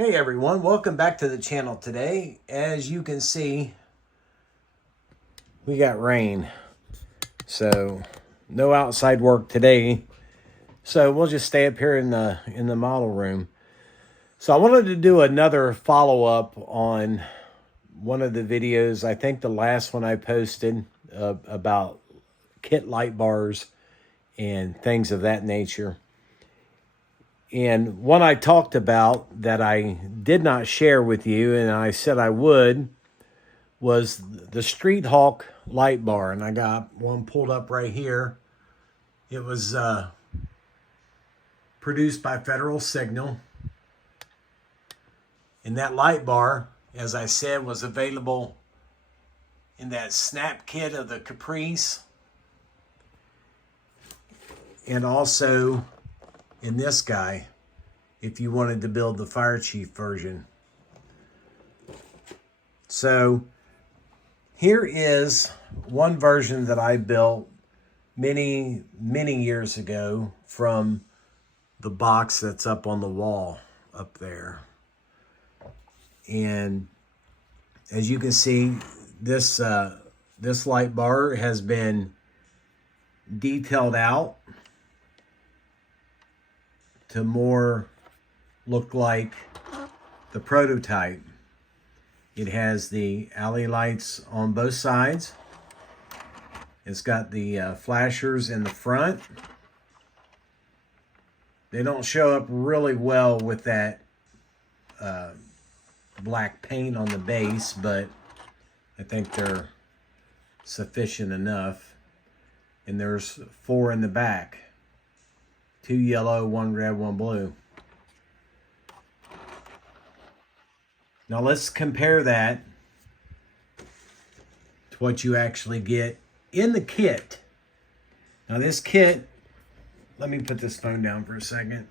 Hey everyone, welcome back to the channel today. As you can see, we got rain, so no outside work today. So we'll just stay up here in the model room. So I wanted to do another follow-up on one of the videos. I think the last one I posted about kit light bars and things of that nature. And one I talked about that I did not share with you, and I said I would, was the StreetHawk light bar. And I got one pulled up right here. It was produced by Federal Signal. And that light bar, as I said, was available in that snap kit of the Caprice. And also in this guy, if you wanted to build the Fire Chief version. So here is one version that I built many years ago from the box that's up on the wall up there. And as you can see, this light bar has been detailed out to more look like the prototype. It has the alley lights on both sides. It's got the flashers in the front. They don't show up really well with that black paint on the base, but I think they're sufficient enough. And there's 4 in the back. 2 yellow, 1 red, 1 blue. Now let's compare that to what you actually get in the kit. Now this kit, let me put this phone down for a second.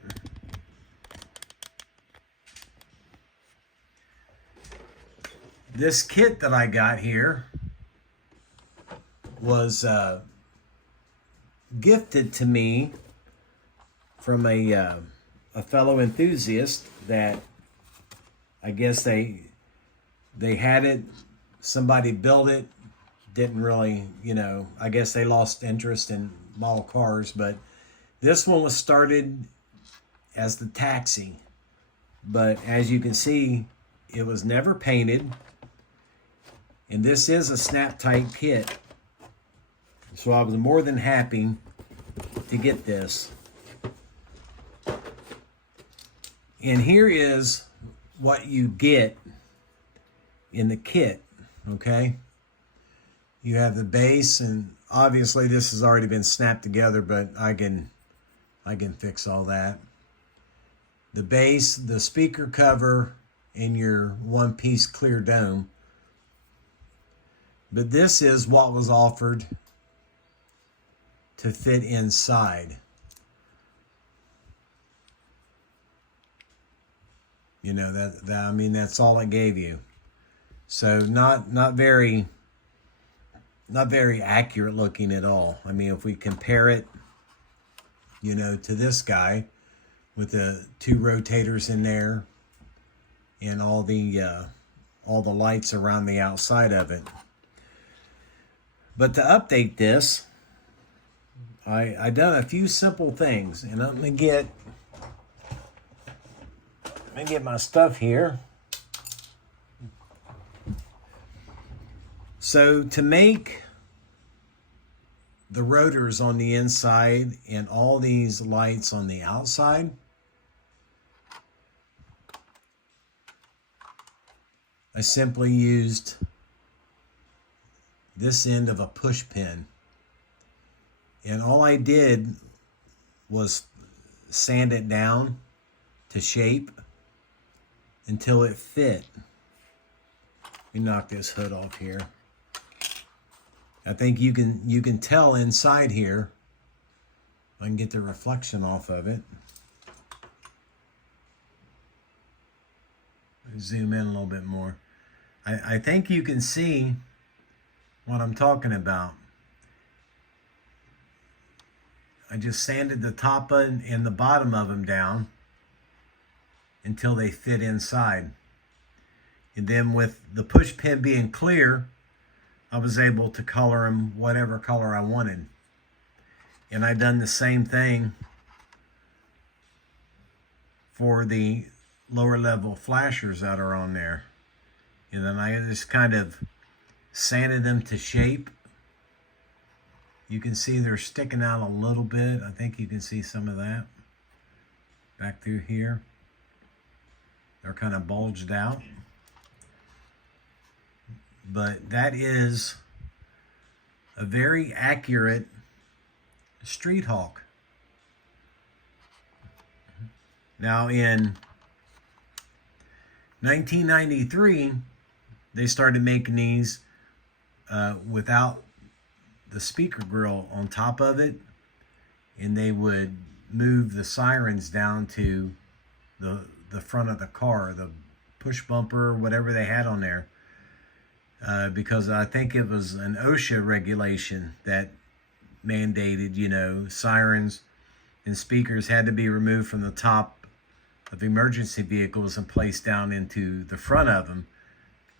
This kit that I got here was gifted to me from a fellow enthusiast that I guess they had it, somebody built it, didn't really, I guess they lost interest in model cars, but this one was started as the Taxi. But as you can see, it was never painted, and this is a snap-tight kit. So I was more than happy to get this. And here is what you get in the kit, okay? You have the base, and obviously this has already been snapped together, but I can fix all that. The base, the speaker cover, and your one-piece clear dome. But this is what was offered to fit inside. I mean, that's all it gave you. So not very accurate looking at all. I mean, if we compare it, to this guy with the 2 rotators in there and all the lights around the outside of it. But to update this, I done a few simple things, and let me get my stuff here. So to make the rotors on the inside and all these lights on the outside, I simply used this end of a push pin. And all I did was sand it down to shape until it fit. Let me knock this hood off here. I think you can tell inside here. I can get the reflection off of it. Zoom in a little bit more. I think you can see what I'm talking about. I just sanded the top and the bottom of them down. until they fit inside. And then with the push pin being clear, I was able to color them whatever color I wanted. And I done the same thing for the lower level flashers that are on there. And then I just kind of sanded them to shape. You can see they're sticking out a little bit. I think you can see some of that back through here. They're kind of bulged out. But that is a very accurate StreetHawk. Now in 1993, they started making these without the speaker grill on top of it, and they would move the sirens down to the front of the car, the push bumper, whatever they had on there, because I think it was an OSHA regulation that mandated, you know, sirens and speakers had to be removed from the top of emergency vehicles and placed down into the front of them,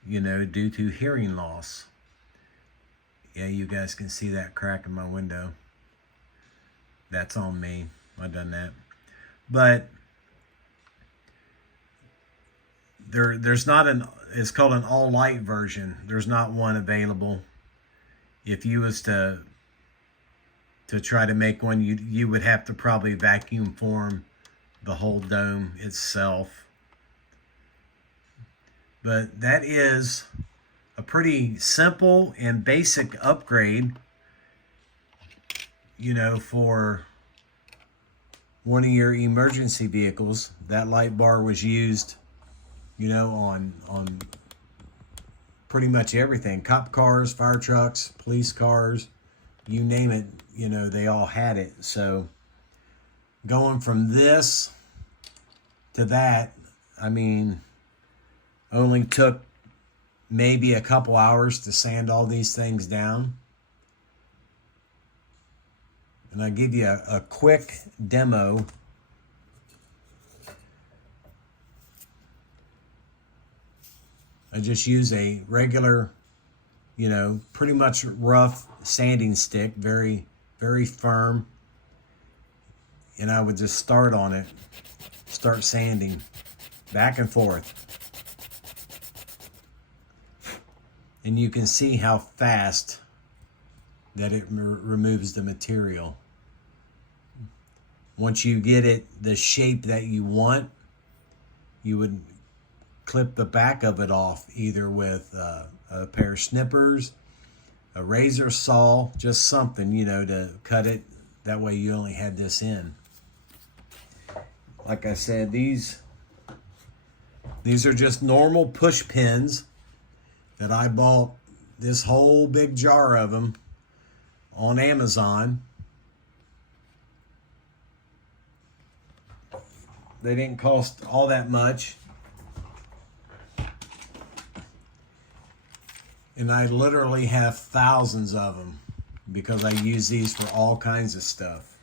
you know, due to hearing loss. Yeah, you guys can see that crack in my window. That's on me. I done that. But there's not it's called an all light version. There's not one available. If you was to try to make one, you would have to probably vacuum form the whole dome itself. But that is a pretty simple and basic upgrade, you know, for one of your emergency vehicles. That light bar was used, you know, on pretty much everything. Cop cars, fire trucks, police cars, you name it, you know, they all had it. So going from this to that, I mean, only took maybe a couple hours to sand all these things down. And I give you a quick demo. I just use a regular, you know, pretty much rough sanding stick, very, very firm. And I would just start on it, start sanding back and forth. And you can see how fast that it removes the material. Once you get it the shape that you want, you would clip the back of it off either with a pair of snippers, a razor saw, just something, you know, to cut it. That way you only had this in. Like I said, these are just normal push pins that I bought this whole big jar of them on Amazon. They didn't cost all that much. And I literally have thousands of them because I use these for all kinds of stuff.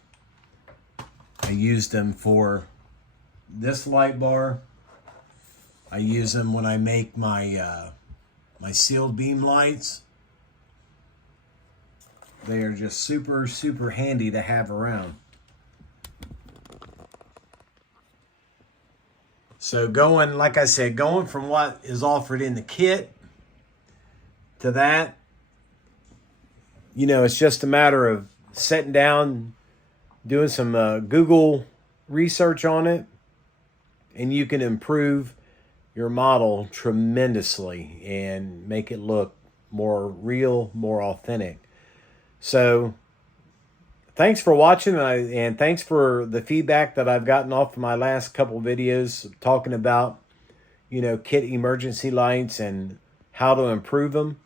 I used them for this light bar. I use them when I make my my sealed beam lights. They are just super, super handy to have around. So going, like I said, going from what is offered in the kit to that, you know, it's just a matter of sitting down, doing some Google research on it, and you can improve your model tremendously and make it look more real, more authentic. So thanks for watching, and thanks for the feedback that I've gotten off of my last couple videos talking about, you know, kit emergency lights and how to improve them.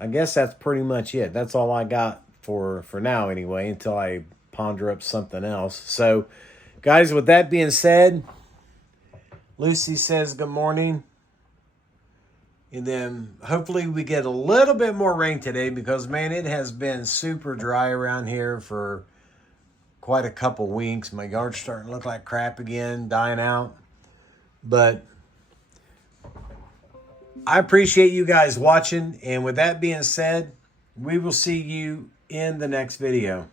I guess that's pretty much it. That's all I got for now anyway, until I ponder up something else. So guys, with that being said, Lucy says good morning. And then hopefully we get a little bit more rain today because, man, it has been super dry around here for quite a couple weeks. My yard's starting to look like crap again, dying out. But I appreciate you guys watching. And with that being said, we will see you in the next video.